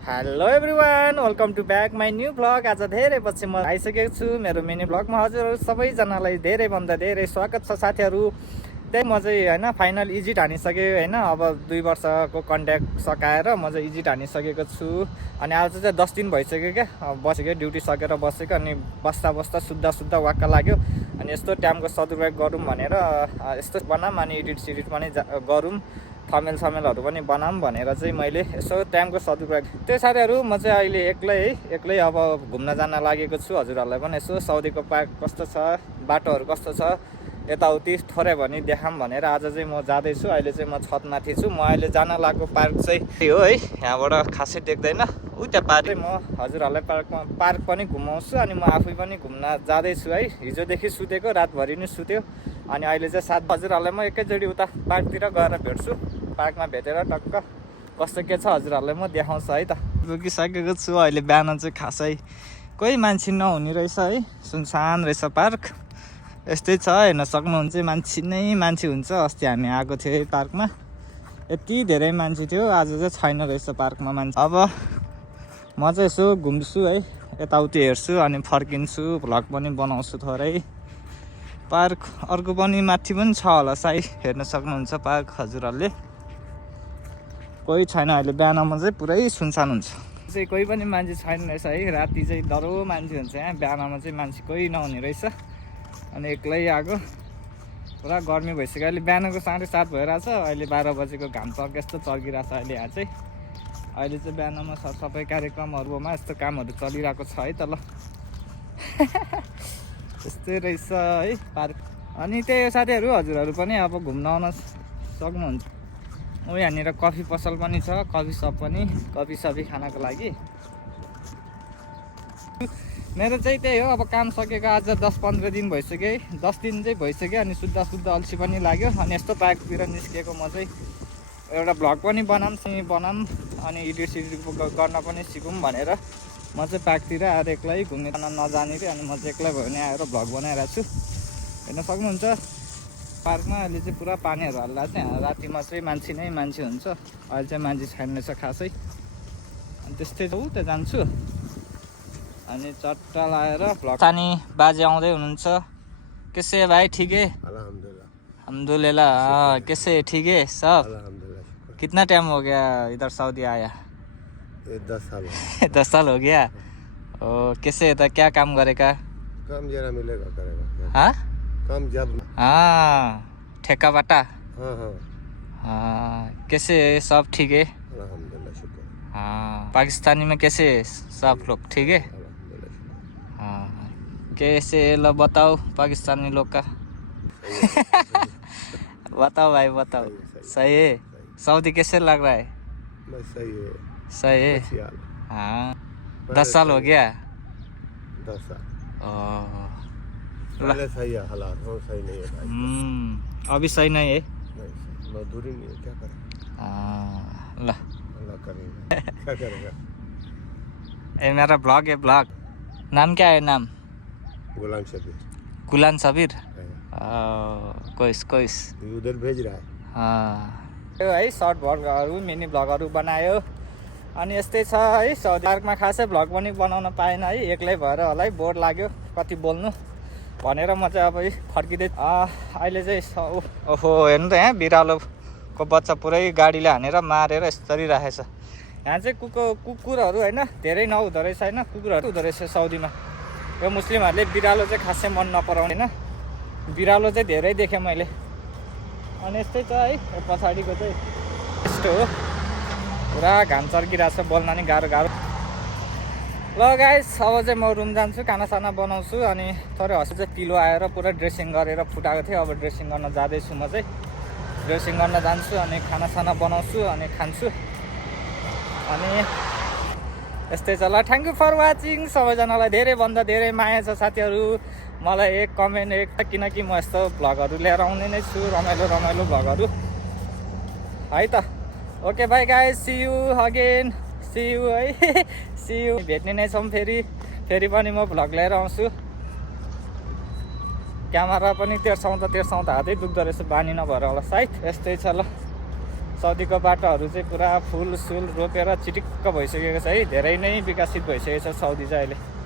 Hello everyone, welcome to back my new vlog. आज धेरै पछि म आइसकेको छु मेरो मिनी भ्लगमा। हजुरहरू सबैजनालाई धेरैभन्दा धेरै स्वागत छ साथीहरू। त्यही म चाहिँ होइन फाइनल इजिट हानिसकेँ होइन। अब 2 वर्षको कन्ट्याक्ट सकाएर म चाहिँ इजिट हानिसकेको छु। अनि आज चाहिँ 10 दिन भइसक्यो क्या बसेको, ड्युटी सकेर बसेको। अनि बस्दा सुत्दा वाक्क लाग्यो। अनि यस्तो टाइमको सदुपयोग गरौँ भनेर यस्तो बनाऊँ अनि एडिट पनि गरौँ, थमेलहरू पनि बनाऊँ भनेर चाहिँ मैले यसो टाइमको सदुपयोग। त्यो साथीहरू म चाहिँ अहिले एक्लै अब घुम्न जान लागेको छु। हजुरहरूलाई पनि यसो साउदीको पार्क कस्तो छ, बाटोहरू कस्तो छ, यताउति थोरै भनी देखाऊँ भनेर आज चाहिँ म जाँदैछु। अहिले चाहिँ म छतमाथि छु। म अहिले जान लागेको पार्क चाहिँ हो है, यहाँबाट खासै देख्दैन। त्यहाँ पार्क म हजुरहरूलाई पार्क पनि घुमाउँछु अनि म आफै पनि घुम्न जाँदैछु है। हिजोदेखि सुतेको, रातभरि नै सुत्यो। अनि अहिले चाहिँ साथ हजुरहरूलाई म एकैचोटि उता पार्कतिर गएर भेट्छु। पार्कमा भेटेर टक्क कस्तो के छ हजुरहरूलाई म देखाउँछु है त। पुगिसकेको छु अहिले। बिहान चाहिँ खासै कोही मान्छे नहुने रहेछ है, सुनसान रहेछ पार्क। यस्तै छ, हेर्न सक्नुहुन्छ मान्छे हुन्छ। अस्ति हामी आएको थियो पार्कमा, यति धेरै मान्छे थियो। आज चाहिँ छैन रहेछ पार्कमा मान्छे। अब म चाहिँ यसो घुम्छु है, यताउति हेर्छु अनि फर्किन्छु। भ्लग पनि बनाउँछु थोरै। पार्क अर्को पनि माथि पनि छ होला सायद, हेर्न सक्नुहुन्छ पार्क हजुरहरूले। कोही छैन अहिले, बिहानमा चाहिँ पुरै सुनसान हुन्छ। चाहिँ कोही पनि मान्छे छैन रहेछ है। राति चाहिँ डह्रो मान्छे हुन्छ यहाँ, बिहानमा चाहिँ मान्छे कोही नहुने रहेछ। अनि एक्लै आएको, पुरा गर्मी भइसक्यो। अहिले बिहानको 7:30 भइरहेछ। अहिले 12 बजेको घाम यस्तो चर्किरहेछ अहिले यहाँ चाहिँ। अहिले चाहिँ बिहानमा सरसफाइ कार्यक्रमहरूमा यस्तो कामहरू चलिरहेको छ है त ल। यस्तै रहेछ है पार्क। अनि त्यही साथीहरू हजुरहरू पनि अब घुम्न आउन सक्नुहुन्छ। यहाँनिर कफी पसल पनि छ, कफी सप पनि, कफी सफी खानको लागि। मेरो चाहिँ त्यही हो, अब काम सकेको आज 10-15 दिन भइसक्यो है। 10 दिन चाहिँ भइसक्यो। अनि सुत्दा अल्छी पनि लाग्यो। अनि यस्तो पार्कतिर निस्किएको म चाहिँ एउटा भ्लग पनि बनाऊँ अनि एडिट गर्न पनि सिकौँ भनेर म चाहिँ पार्कतिर आएर एक्लै घुम्ने नजाने कि। अनि म चाहिँ एक्लै भयो भने आएर भ्लग बनाइरहेको छु। हेर्न सक्नुहुन्छ पार्कमा अहिले चाहिँ पुरा पानीहरू हाल्दा चाहिँ रातिमा चाहिँ मान्छे हुन्छ। अहिले चाहिँ मान्छे छैन रहेछ खासै। अनि त्यस्तै त्यहाँ जान्छु। अनि चट्टा लाएर भ्लग। सानी बाजे आउँदै हुनुहुन्छ। कैसे भाइ, ठीक है? अल्हम्दुलिल्लाह। कैसे, ठीक है सब? कितना टाइम हो गया इधर सऊदी आया? 10 साल 10 साल हो गया। कैसे था, क्या काम करेगा? काम जरा मिलेगा करेगा। हाँ काम जब ठेका बाटा। हाँ कैसे सब ठीक है? अल्हम्दुलिल्लाह शुक्र। पाकिस्तानी में कैसे सब लोग ठीक है? कैसे लो बताओ पाकिस्तानी लोग का। बताओ भाई बताओ। सही है। सऊदी कैसे लग रहा है? सही है। 10 साल हो गया। 10 साल पहले सही है, हालात सही नहीं है भाई। अभी सही नहीं है। मजदूरी नहीं है, क्या करें। अल्लाह करेगा, क्या करेगा। ये मेरा ब्लॉग है। ब्लॉग नाम क्या है? नाम गुलाम सबीर। कोइस उधर भेज रहा है। है सर्ट भ्लगहरू, मिनी भ्लगहरू बनायो। अनि यस्तै छ है। साउदी पार्कमा खासै भ्लग पनि बनाउन पाएन है, एक्लै भएर होला है। बोर लाग्यो कति बोल्नु भनेर म चाहिँ अब फर्किँदै। अहिले चाहिँ ओहो हेर्नु त, यहाँ बिरालोको बच्चा पुरै गाडीले हानेर मारेर यसरी राखेछ। यहाँ चाहिँ कुकुरहरू होइन धेरै नहुँदो रहेछ होइन, कुकुरहरू हुँदो रहेछ साउदीमा। यो मुस्लिमहरूले बिरालो चाहिँ खासै मन नपराउने होइन, बिरालो चाहिँ धेरै देखेँ मैले। अनि यस्तै छ है पछाडिको चाहिँ यस्तो हो, पुरा घाम चर्किरहेको छ, बोल्न नि गाह्रो। ल गाइस, अब चाहिँ म रुम जान्छु, खानासाना बनाउँछु। अनि थोरै हस्पिटल चाहिँ पिलो आएर पुरा ड्रेसिङ गरेर फुटाएको थियो। अब ड्रेसिङ गर्न जाँदैछु म चाहिँ, ड्रेसिङ गर्न जान्छु अनि खानासाना बनाउँछु अनि खान्छु। अनि यस्तै छ ल। Thank you for watching. सबैजनालाई धेरैभन्दा धेरै माया छ साथीहरू। मलाई एक कमेन्ट किनकि म यस्तो भ्लगहरू लिएर आउने नै छु, रमाइलो भ्लगहरू है त। Okay bye guys, see you again, see you है। सी यू, भेट्ने नै छौँ फेरि पनि म भ्लग लिएर आउँछु। क्यामेरा पनि तेर्साउँदा हातै दुख्दो रहेछ, बानी नभएर होला सायद। यस्तै छ ल, साउदीको बाटोहरू चाहिँ पुरा फुल सुल रोपेर चिटिक्क भइसकेको छ है धेरै नै विकसित भइसकेको छ साउदी चाहिँ अहिले